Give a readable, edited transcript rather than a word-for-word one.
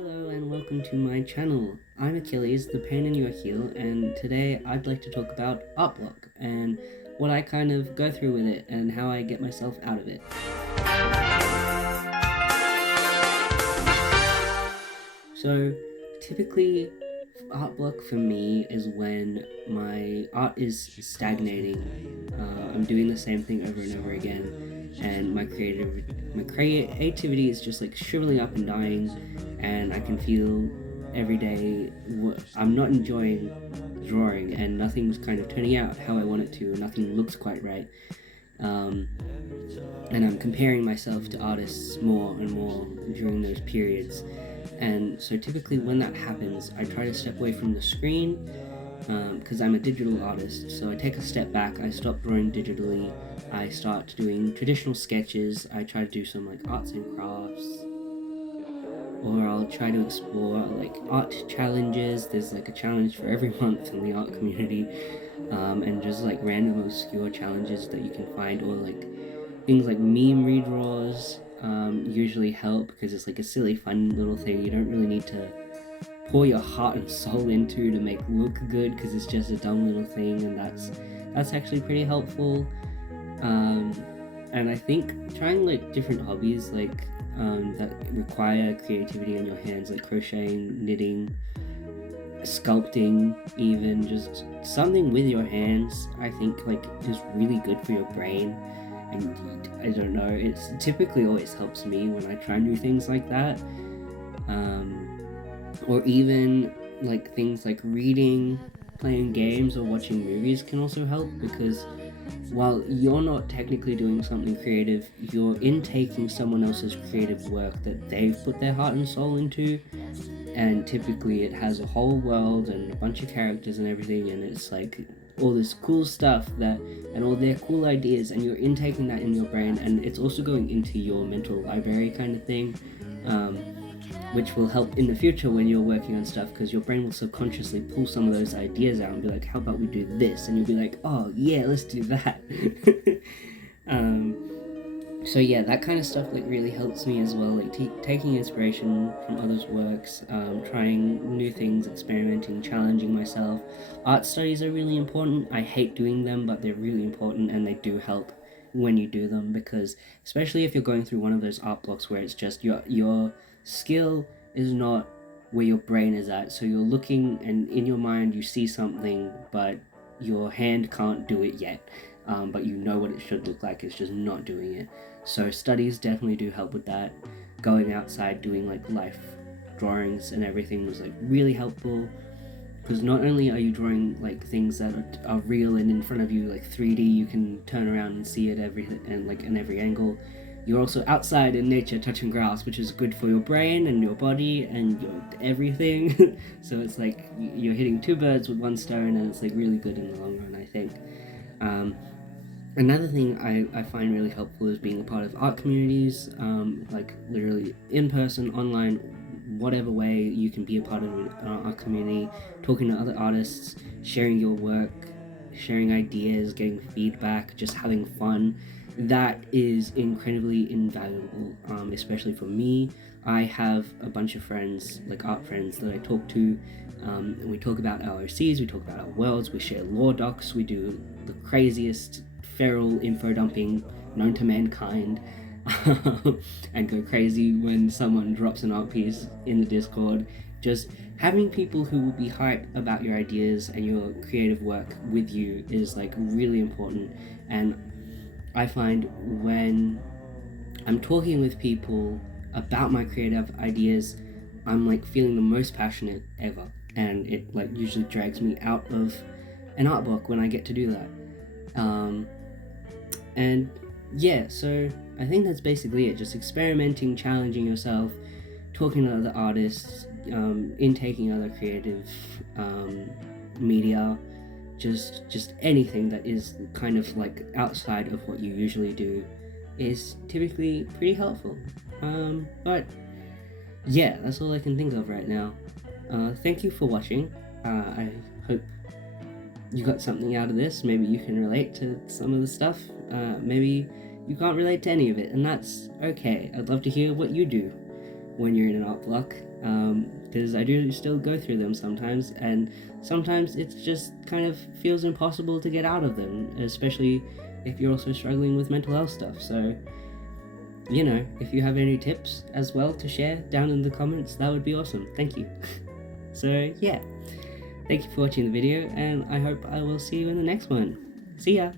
Hello and welcome to my channel. I'm Achilles, the pain in your heel, and today I'd like to talk about Artblock and what I kind of go through with it and how I get myself out of it. So typically Artblock for me is when my art is stagnating. I'm doing the same thing over and over again, and my creativity is just like shriveling up and dying, and I can feel every day I'm not enjoying drawing, and nothing's kind of turning out how I want it to, and nothing looks quite right. And I'm comparing myself to artists more and more during those periods. And so typically when that happens, I try to step away from the screen, because I'm a digital artist, so I take a step back, I stop drawing digitally, I start doing traditional sketches, I try to do some like arts and crafts, or I'll try to explore like art challenges. There's like a challenge for every month in the art community, and just like random obscure challenges that you can find, or like things like meme redraws usually help because it's like a silly fun little thing you don't really need to pour your heart and soul into to make look good, because it's just a dumb little thing, and that's actually pretty helpful. And I think trying like different hobbies like that require creativity in your hands, like crocheting, knitting, sculpting, even just something with your hands, I think like is really good for your brain. And I don't know, it's typically always helps me when I try new things like that. Or even like things like reading, playing games, or watching movies can also help, because while you're not technically doing something creative, you're intaking someone else's creative work that they've put their heart and soul into, and typically it has a whole world and a bunch of characters and everything, and it's like all this cool stuff that and all their cool ideas, and you're intaking that in your brain, and it's also going into your mental library kind of thing, which will help in the future when you're working on stuff, because your brain will subconsciously pull some of those ideas out and be like, how about we do this, and you'll be like, oh yeah, let's do that. So yeah, that kind of stuff like really helps me as well, like taking inspiration from others' works, trying new things, experimenting, challenging myself. Art studies are really important. I hate doing them, but they're really important, and they do help when you do them, because especially if you're going through one of those art blocks where it's just your skill is not where your brain is at, so you're looking and in your mind you see something, but your hand can't do it yet, but you know what it should look like, it's just not doing it. So studies definitely do help with that. Going outside, doing like life drawings and everything was like really helpful, because not only are you drawing like things that are real and in front of you, like 3D, you can turn around and see it in every angle. You're also outside in nature, touching grass, which is good for your brain and your body and your everything. So it's like you're hitting two birds with one stone, and it's like really good in the long run, I think. Another thing I find really helpful is being a part of art communities, like literally in person, online, whatever way you can be a part of an art community, talking to other artists, sharing your work, sharing ideas, getting feedback, just having fun. That is incredibly invaluable, especially for me. I have a bunch of friends, like art friends, that I talk to. And we talk about our OCs, we talk about our worlds, we share lore docs, we do the craziest feral info dumping known to mankind, and go crazy when someone drops an art piece in the Discord. Just having people who will be hype about your ideas and your creative work with you is like really important. And I find when I'm talking with people about my creative ideas, I'm like feeling the most passionate ever, and it like usually drags me out of an art block when I get to do that. And yeah, so I think that's basically it. Just experimenting, challenging yourself, talking to other artists, intaking other creative media, just anything that is kind of like outside of what you usually do is typically pretty helpful. But yeah, that's all I can think of right now. Thank you for watching. I hope you got something out of this. Maybe you can relate to some of the stuff. Maybe you can't relate to any of it, and that's okay. I'd love to hear what you do. when you're in an art block, because I do still go through them sometimes, and sometimes it just kind of feels impossible to get out of them, especially if you're also struggling with mental health stuff. So, you know, if you have any tips as well to share down in the comments, that would be awesome. Thank you. So yeah, thank you for watching the video, and I hope I will see you in the next one. See ya!